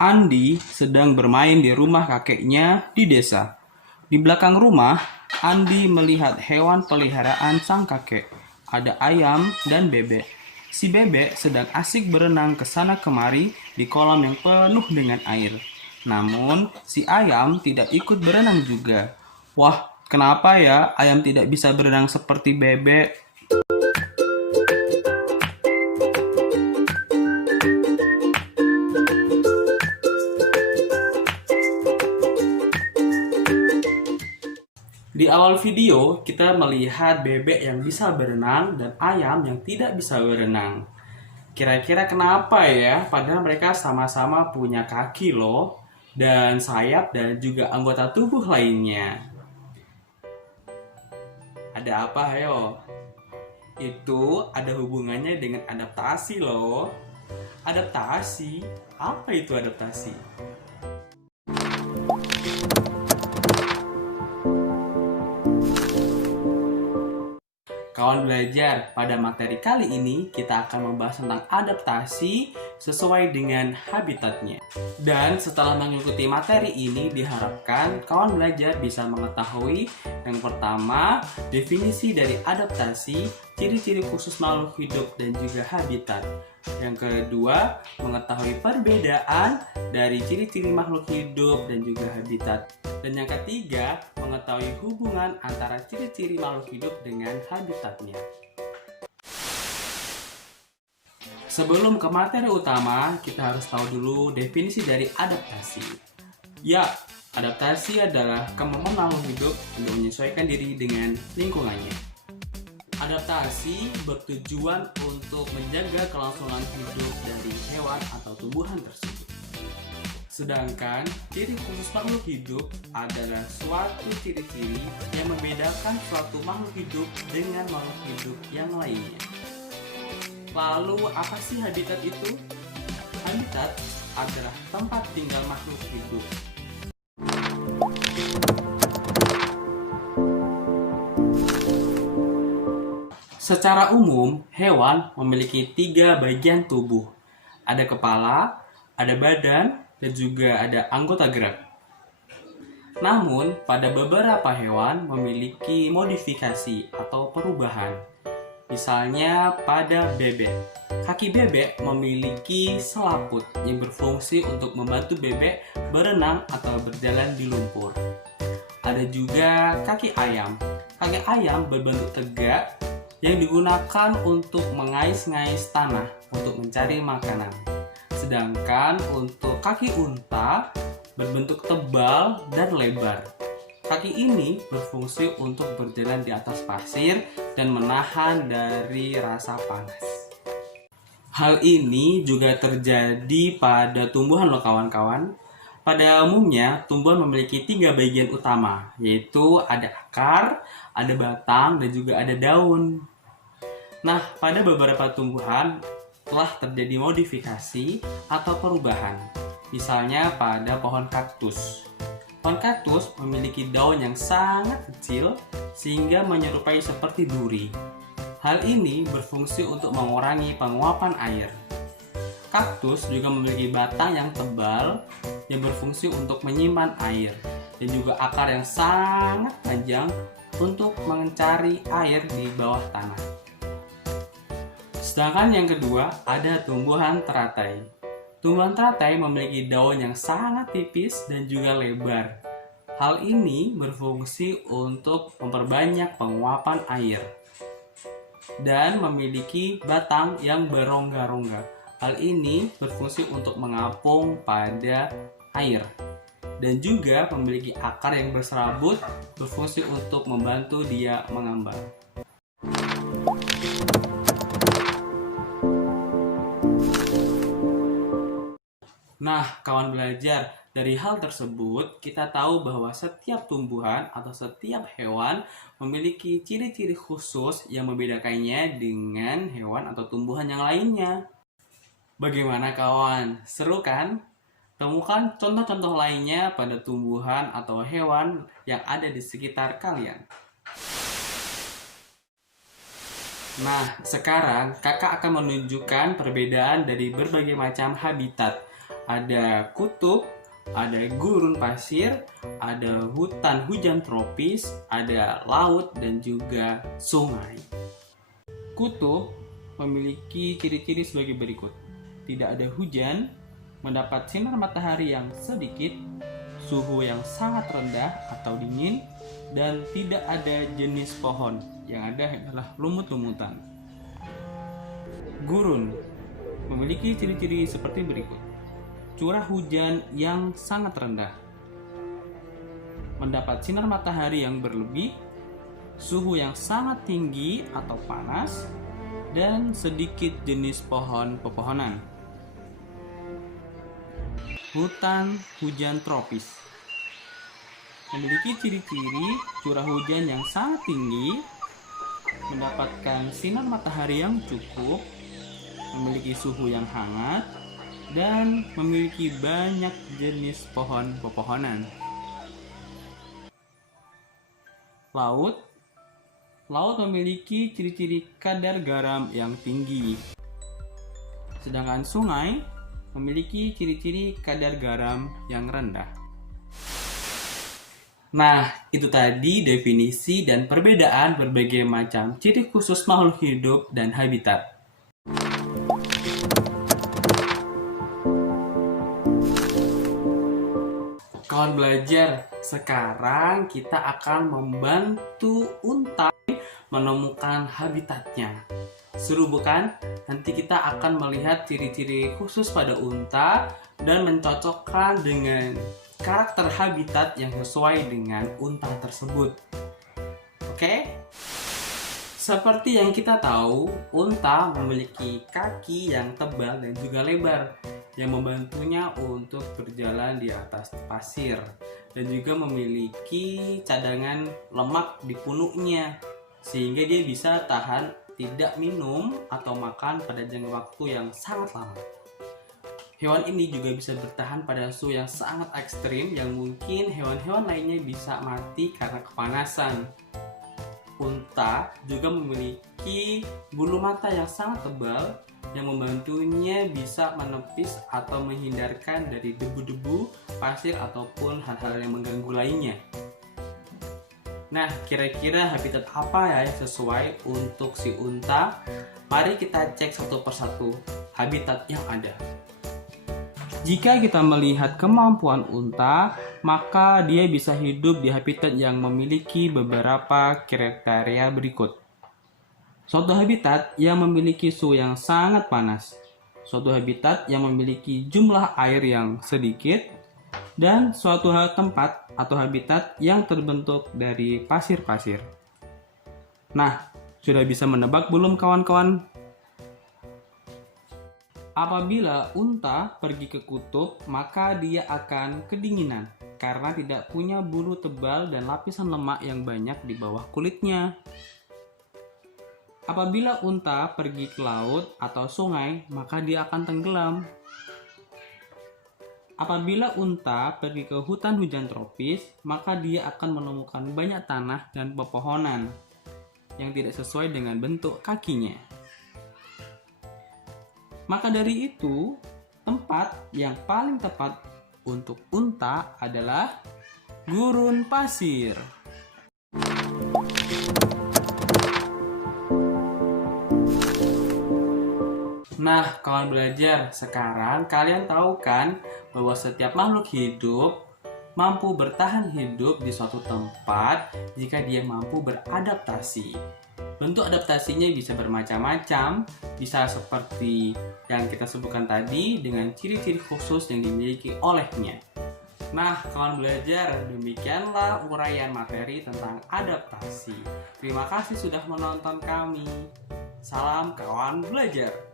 Andi sedang bermain di rumah kakeknya di desa. Di belakang rumah, Andi melihat hewan peliharaan sang kakek. Ada ayam dan bebek. Si bebek sedang asik berenang ke sana kemari di kolam yang penuh dengan air. Namun, si ayam tidak ikut berenang juga. Wah, kenapa ya ayam tidak bisa berenang seperti bebek? Di awal video, kita melihat bebek yang bisa berenang dan ayam yang tidak bisa berenang. Kira-kira kenapa ya? Padahal mereka sama-sama punya kaki loh, dan sayap dan juga anggota tubuh lainnya. Ada apa, ayo? Itu ada hubungannya dengan adaptasi loh. Adaptasi? Apa itu adaptasi? Kawan belajar, pada materi kali ini kita akan membahas tentang adaptasi sesuai dengan habitatnya. Dan setelah mengikuti materi ini diharapkan kawan belajar bisa mengetahui yang pertama, definisi dari adaptasi, ciri-ciri khusus makhluk hidup dan juga habitat. Yang kedua, mengetahui perbedaan dari ciri-ciri makhluk hidup dan juga habitat. Dan yang ketiga, mengetahui hubungan antara ciri-ciri makhluk hidup dengan habitatnya. Sebelum ke materi utama, kita harus tahu dulu definisi dari adaptasi. Ya, adaptasi adalah kemampuan makhluk hidup untuk menyesuaikan diri dengan lingkungannya. Adaptasi bertujuan untuk menjaga kelangsungan hidup dari hewan atau tumbuhan tersebut. Sedangkan ciri khusus makhluk hidup adalah suatu ciri-ciri yang membedakan suatu makhluk hidup dengan makhluk hidup yang lainnya. Lalu apa sih habitat itu? Habitat adalah tempat tinggal makhluk hidup. Secara umum, hewan memiliki 3 bagian tubuh. Ada kepala, ada badan, dan juga ada anggota gerak. Namun, pada beberapa hewan memiliki modifikasi atau perubahan. Misalnya pada bebek. Kaki bebek memiliki selaput yang berfungsi untuk membantu bebek berenang atau berjalan di lumpur. Ada juga kaki ayam. Kaki ayam berbentuk tegak yang digunakan untuk mengais-ngais tanah untuk mencari makanan. Sedangkan untuk kaki unta berbentuk tebal dan lebar. Kaki ini berfungsi untuk berjalan di atas pasir dan menahan dari rasa panas. Hal ini juga terjadi pada tumbuhan loh kawan-kawan. Pada umumnya, tumbuhan memiliki 3 bagian utama, yaitu ada akar, ada batang, dan juga ada daun. Nah, pada beberapa tumbuhan telah terjadi modifikasi atau perubahan. Misalnya pada pohon kaktus. Pohon kaktus memiliki daun yang sangat kecil sehingga menyerupai seperti duri. Hal ini berfungsi untuk mengurangi penguapan air. Kaktus juga memiliki batang yang tebal yang berfungsi untuk menyimpan air dan juga akar yang sangat panjang untuk mencari air di bawah tanah. Sedangkan yang kedua ada tumbuhan teratai. Tumbuhan teratai memiliki daun yang sangat tipis dan juga lebar. Hal ini berfungsi untuk memperbanyak penguapan air dan memiliki batang yang berongga-rongga. Hal ini berfungsi untuk mengapung pada air dan juga memiliki akar yang berserabut berfungsi untuk membantu dia mengambang. Nah, kawan belajar, dari hal tersebut kita tahu bahwa setiap tumbuhan atau setiap hewan memiliki ciri-ciri khusus yang membedakannya dengan hewan atau tumbuhan yang lainnya. Bagaimana kawan? Seru kan? Temukan contoh-contoh lainnya pada tumbuhan atau hewan yang ada di sekitar kalian. Nah, sekarang kakak akan menunjukkan perbedaan dari berbagai macam habitat. ada kutub, ada gurun pasir, ada hutan hujan tropis, ada laut, dan juga sungai. Kutub memiliki ciri-ciri sebagai berikut. Tidak ada hujan, mendapat sinar matahari yang sedikit, suhu yang sangat rendah atau dingin, dan tidak ada jenis pohon. Yang ada adalah lumut-lumutan. Gurun memiliki ciri-ciri seperti berikut. Curah hujan yang sangat rendah, mendapat sinar matahari yang berlebih, suhu yang sangat tinggi atau panas, dan sedikit jenis pohon-pepohonan. Hutan hujan tropis memiliki ciri-ciri curah hujan yang sangat tinggi, mendapatkan sinar matahari yang cukup, memiliki suhu yang hangat, dan memiliki banyak jenis pohon-pepohonan. Laut memiliki ciri-ciri kadar garam yang tinggi. Sedangkan sungai memiliki ciri-ciri kadar garam yang rendah. Nah, itu tadi definisi dan perbedaan berbagai macam ciri khusus makhluk hidup dan habitat. Kawan belajar, sekarang kita akan membantu unta menemukan habitatnya. Seru bukan? Nanti kita akan melihat ciri-ciri khusus pada unta dan mencocokkan dengan karakter habitat yang sesuai dengan unta tersebut. Oke? Seperti yang kita tahu, unta memiliki kaki yang tebal dan juga lebar yang membantunya untuk berjalan di atas pasir, dan juga memiliki cadangan lemak di punuknya sehingga dia bisa tahan tidak minum atau makan pada jangka waktu yang sangat lama. Hewan ini juga bisa bertahan pada suhu yang sangat ekstrim yang mungkin hewan-hewan lainnya bisa mati karena kepanasan. Unta juga memiliki bulu mata yang sangat tebal yang membantunya bisa menepis atau menghindarkan dari debu-debu, pasir, ataupun hal-hal yang mengganggu lainnya. Nah, kira-kira habitat apa ya yang sesuai untuk si unta? Mari kita cek satu persatu habitat yang ada. Jika kita melihat kemampuan unta, maka dia bisa hidup di habitat yang memiliki beberapa kriteria berikut. Suatu habitat yang memiliki suhu yang sangat panas, suatu habitat yang memiliki jumlah air yang sedikit, dan suatu tempat atau habitat yang terbentuk dari pasir-pasir. Nah, sudah bisa menebak belum kawan-kawan? Apabila unta pergi ke kutub, maka dia akan kedinginan karena tidak punya bulu tebal dan lapisan lemak yang banyak di bawah kulitnya. Apabila unta pergi ke laut atau sungai, maka dia akan tenggelam. Apabila unta pergi ke hutan hujan tropis, maka dia akan menemukan banyak tanah dan pepohonan yang tidak sesuai dengan bentuk kakinya. Maka dari itu, tempat yang paling tepat untuk unta adalah gurun pasir. Nah, kawan belajar, sekarang kalian tahu kan bahwa setiap makhluk hidup mampu bertahan hidup di suatu tempat jika dia mampu beradaptasi. Bentuk adaptasinya bisa bermacam-macam, bisa seperti yang kita sebutkan tadi dengan ciri-ciri khusus yang dimiliki olehnya. Nah, kawan belajar, demikianlah uraian materi tentang adaptasi. Terima kasih sudah menonton kami. Salam kawan belajar.